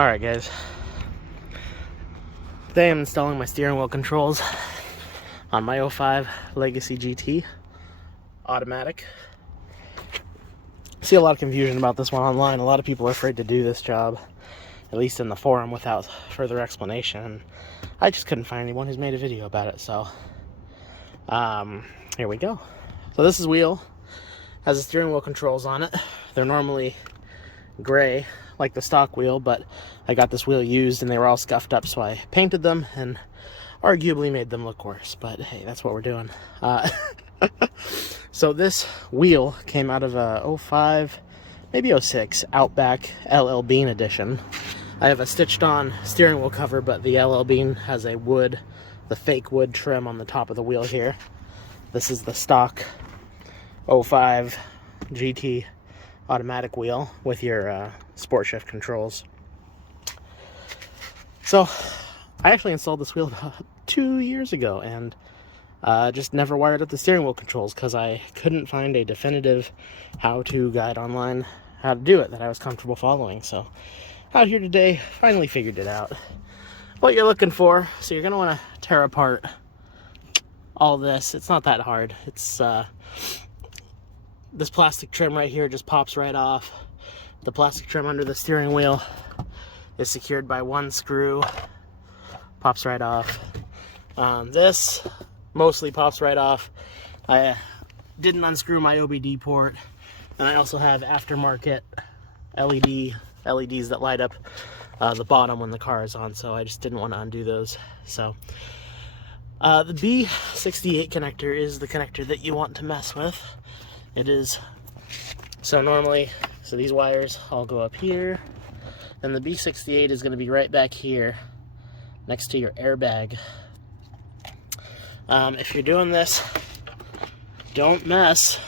Alright guys, today I'm installing my steering wheel controls on my 05 Legacy GT automatic. I see a lot of confusion about this one online. A lot of people are afraid to do this job, at least in the forum, without further explanation. I just couldn't find anyone who's made a video about it, so here we go. So this wheel has the steering wheel controls on it. They're normally gray like the stock wheel, but I got this wheel used and they were all scuffed up, so I painted them and arguably made them look worse, but hey, that's what we're doing. So this wheel came out of a 05, maybe 06 Outback LL Bean edition. I have a stitched on steering wheel cover, but the LL Bean has a the fake wood trim on the top of the wheel here. This is the stock 05 GT automatic wheel with your sport shift controls. So I actually installed this wheel about 2 years ago and just never wired up the steering wheel controls because I couldn't find a definitive how-to guide online how to do it that I was comfortable following. So out here today, finally figured it out. What you're looking for, so you're going to want to tear apart all this. It's not that hard. It's this plastic trim right here just pops right off. The plastic trim under the steering wheel is secured by one screw. Pops right off. This mostly pops right off. I didn't unscrew my OBD port, and I also have aftermarket LEDs that light up the bottom when the car is on, so I just didn't want to undo those. So the B68 connector is the connector that you want to mess with. It is, so these wires all go up here, and the B68 is going to be right back here next to your airbag. If you're doing this, don't mess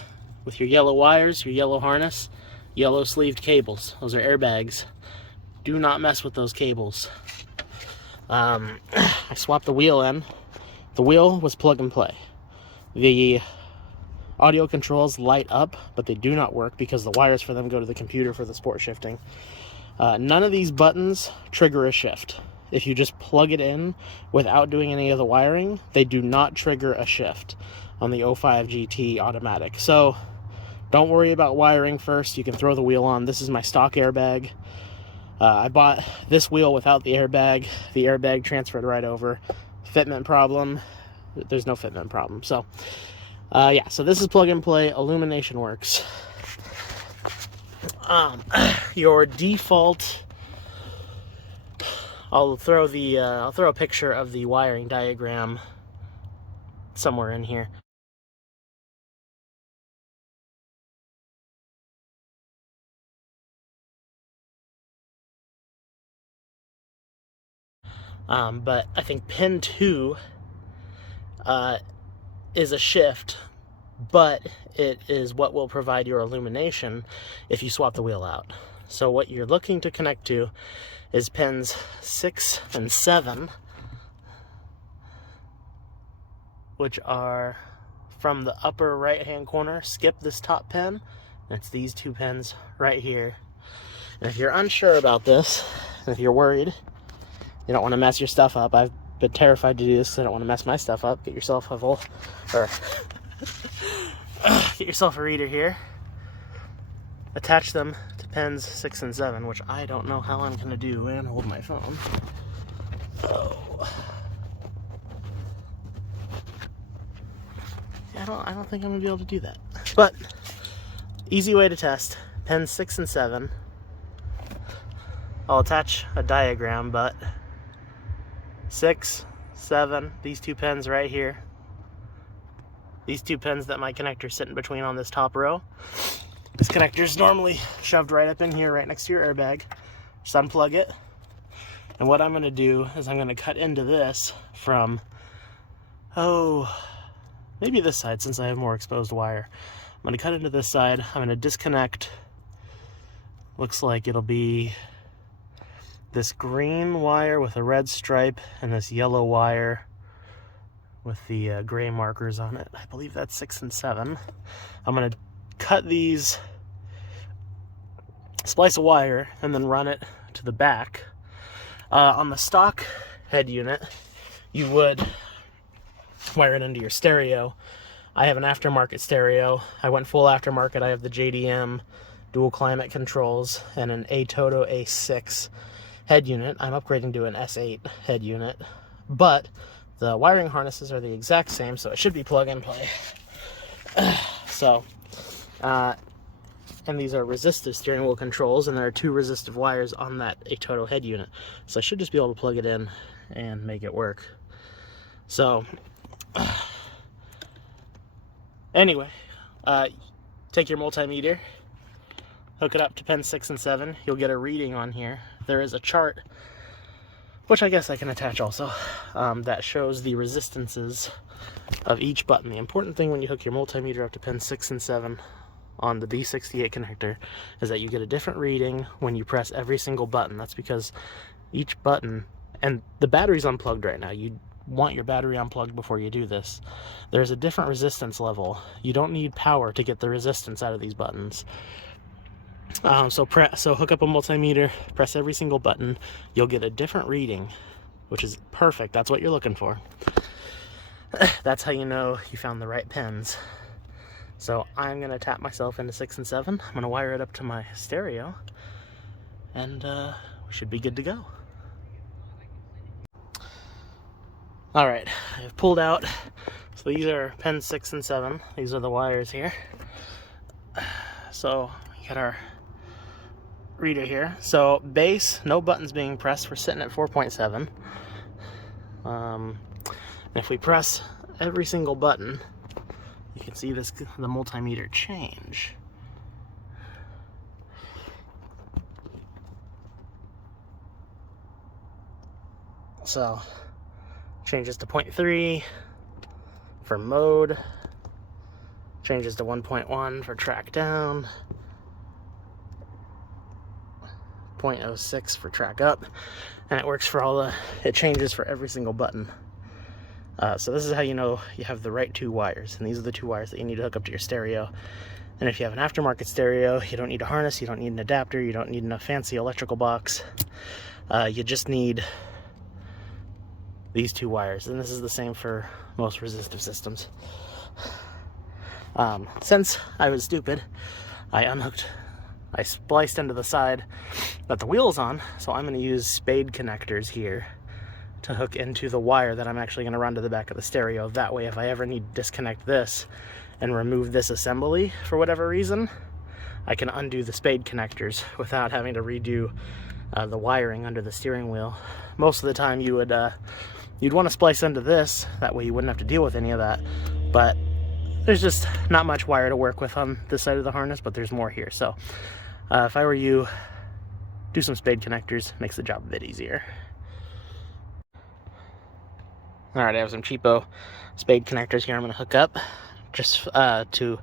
with your yellow wires, your yellow harness, yellow sleeved cables. Those are airbags. Do not mess with those cables. I swapped the wheel in. The wheel was plug and play. The audio controls light up, but they do not work because the wires for them go to the computer for the sport shifting. None of these buttons trigger a shift. If you just plug it in without doing any of the wiring, they do not trigger a shift on the 05 GT automatic. So don't worry about wiring first. You can throw the wheel on. This is my stock airbag. I bought this wheel without the airbag. The airbag transferred right over. Fitment problem. There's no fitment problem. So yeah, so this is plug and play. Illumination works. Your default, I'll throw a picture of the wiring diagram somewhere in here. But I think pin 2 is a shift, but it is what will provide your illumination if you swap the wheel out. So what you're looking to connect to is pins 6 and 7, which are from the upper right hand corner. Skip this top pin. It's these two pins right here. And if you're unsure about this, if you're worried, you don't want to mess your stuff up. I've been terrified to do this because I don't want to mess my stuff up. Get yourself get yourself a reader here. Attach them to pins 6 and 7, which I don't know how I'm going to do, and hold my phone. Oh. I don't think I'm going to be able to do that. But easy way to test. Pins 6 and 7. I'll attach a diagram, but 6, 7, these two pins right here. These two pins that my connector's sitting between on this top row. This connector's normally shoved right up in here, right next to your airbag. Just unplug it. And what I'm going to do is I'm going to cut into this from, maybe this side, since I have more exposed wire. I'm going to cut into this side. I'm going to disconnect. Looks like it'll be this green wire with a red stripe and this yellow wire with the gray markers on it. I believe that's 6 and 7. I'm going to cut these, splice a wire, and then run it to the back On the stock head unit, you would wire it into your stereo. I have an aftermarket stereo. I went full aftermarket. I have the JDM dual climate controls and an Atoto A6 head unit. I'm upgrading to an S8 head unit, but the wiring harnesses are the exact same, so it should be plug and play. And these are resistive steering wheel controls, and there are 2 resistive wires on that Atoto head unit. So I should just be able to plug it in and make it work. So, anyway, take your multimeter, hook it up to pins 6 and 7. You'll get a reading on here. There is a chart, which I guess I can attach also, that shows the resistances of each button. The important thing when you hook your multimeter up to pins 6 and 7 on the B68 connector is that you get a different reading when you press every single button. That's because each button, and the battery's unplugged right now. You want your battery unplugged before you do this. There's a different resistance level. You don't need power to get the resistance out of these buttons. So hook up a multimeter, press every single button. You'll get a different reading, which is perfect. That's what you're looking for. That's how you know you found the right pins. So I'm going to tap myself into 6 and 7. I'm going to wire it up to my stereo, and we should be good to go. Alright, I've pulled out, so these are pins 6 and 7. These are the wires here. So we got our reader here. So base, no buttons being pressed, we're sitting at 4.7. If we press every single button, you can see the multimeter change. So changes to 0.3 for mode, changes to 1.1 for track down, 0.06 for track up, and it works for it changes for every single button. So this is how you know you have the right 2 wires, and these are the 2 wires that you need to hook up to your stereo. And if you have an aftermarket stereo, you don't need a harness, you don't need an adapter, you don't need a fancy electrical box. You just need these 2 wires, and this is the same for most resistive systems. Since I was stupid, I spliced into the side that the wheel's on, so I'm going to use spade connectors here to hook into the wire that I'm actually going to run to the back of the stereo. That way, if I ever need to disconnect this and remove this assembly for whatever reason, I can undo the spade connectors without having to redo the wiring under the steering wheel. Most of the time you would you'd want to splice into this, that way you wouldn't have to deal with any of that, but there's just not much wire to work with on this side of the harness, but there's more here. So if I were you, do some spade connectors, makes the job a bit easier. Alright, I have some cheapo spade connectors here I'm going to hook up. Just to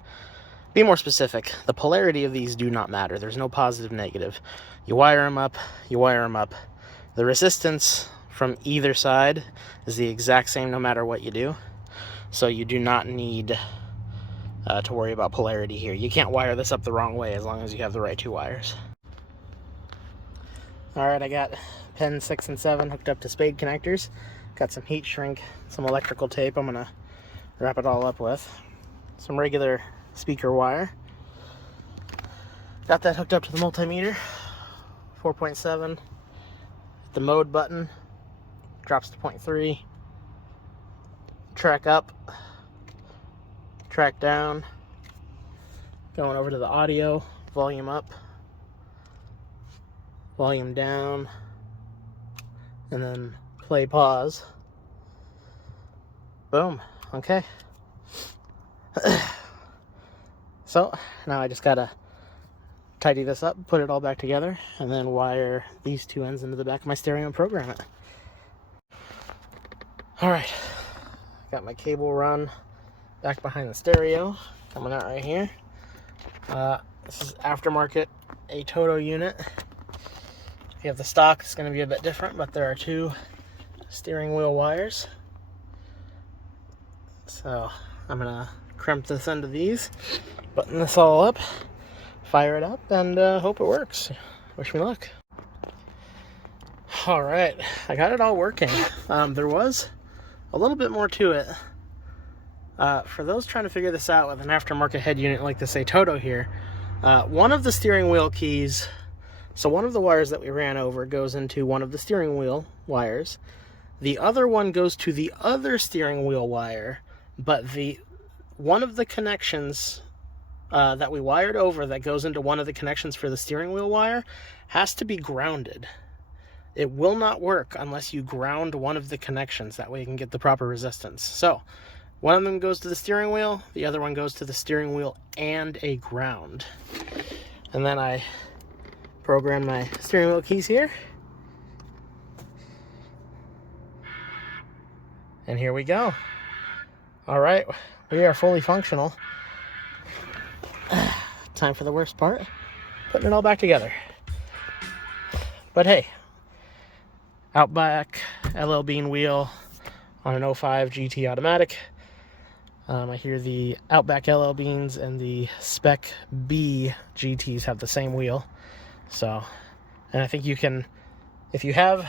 be more specific, the polarity of these do not matter. There's no positive, negative. You wire them up, you wire them up. The resistance from either side is the exact same no matter what you do. So you do not need to worry about polarity here. You can't wire this up the wrong way as long as you have the right 2 wires. Alright, I got pins 6 and 7 hooked up to spade connectors. Got some heat shrink, some electrical tape I'm going to wrap it all up with. Some regular speaker wire. Got that hooked up to the multimeter. 4.7. The mode button drops to 0.3. Track up. Track down. Going over to the audio. Volume up. Volume down. And then play, pause. Boom. Okay. So now I just gotta tidy this up, put it all back together, and then wire these 2 ends into the back of my stereo and program it. Alright, got my cable run back behind the stereo, coming out right here. This is aftermarket Atoto unit. If you have the stock, it's going to be a bit different, but there are 2 steering wheel wires. So I'm going to crimp this end of these, button this all up, fire it up, and hope it works. Wish me luck. All right, I got it all working. There was a little bit more to it. For those trying to figure this out with an aftermarket head unit like the Shoutout here, one of the steering wheel keys, so one of the wires that we ran over goes into one of the steering wheel wires. The other one goes to the other steering wheel wire, but one of the connections that we wired over that goes into one of the connections for the steering wheel wire has to be grounded. It will not work unless you ground one of the connections. That way you can get the proper resistance. So one of them goes to the steering wheel, the other one goes to the steering wheel and a ground. And then I programmed my steering wheel keys here. And here we go. All right, we are fully functional. Time for the worst part, putting it all back together. But hey, Outback LL Bean wheel on an 05 GT automatic. I hear the Outback LL Beans and the Spec B GTs have the same wheel. So, and I think you can, if you have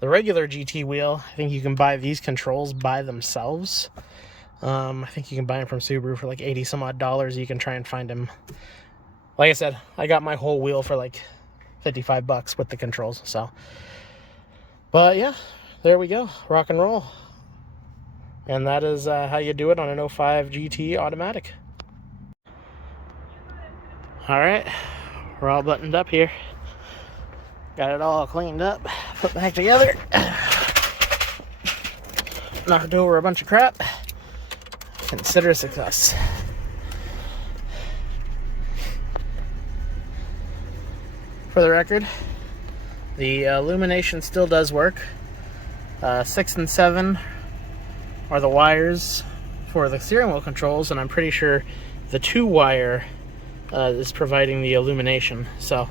the regular GT wheel, I think you can buy these controls by themselves. I think you can buy them from Subaru for like 80 some odd dollars. You can try and find them. Like I said, I got my whole wheel for like 55 bucks with the controls. So, but yeah, there we go, rock and roll. And that is how you do it on an 05 GT automatic. All right, we're all buttoned up here. Got it all cleaned up, put back together. Knocked over a bunch of crap. Consider a success. For the record, the illumination still does work. 6 and 7 are the wires for the steering wheel controls, and I'm pretty sure the 2-wire is providing the illumination. So,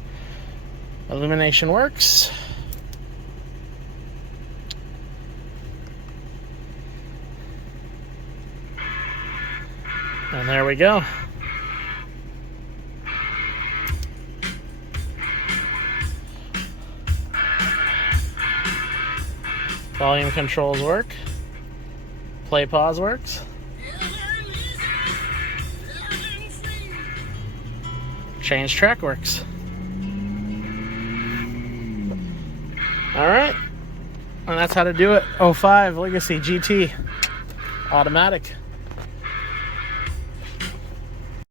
illumination works. And there we go. Volume controls work. Play pause works. Change track works. Alright. And that's how to do it. 05 Legacy GT automatic.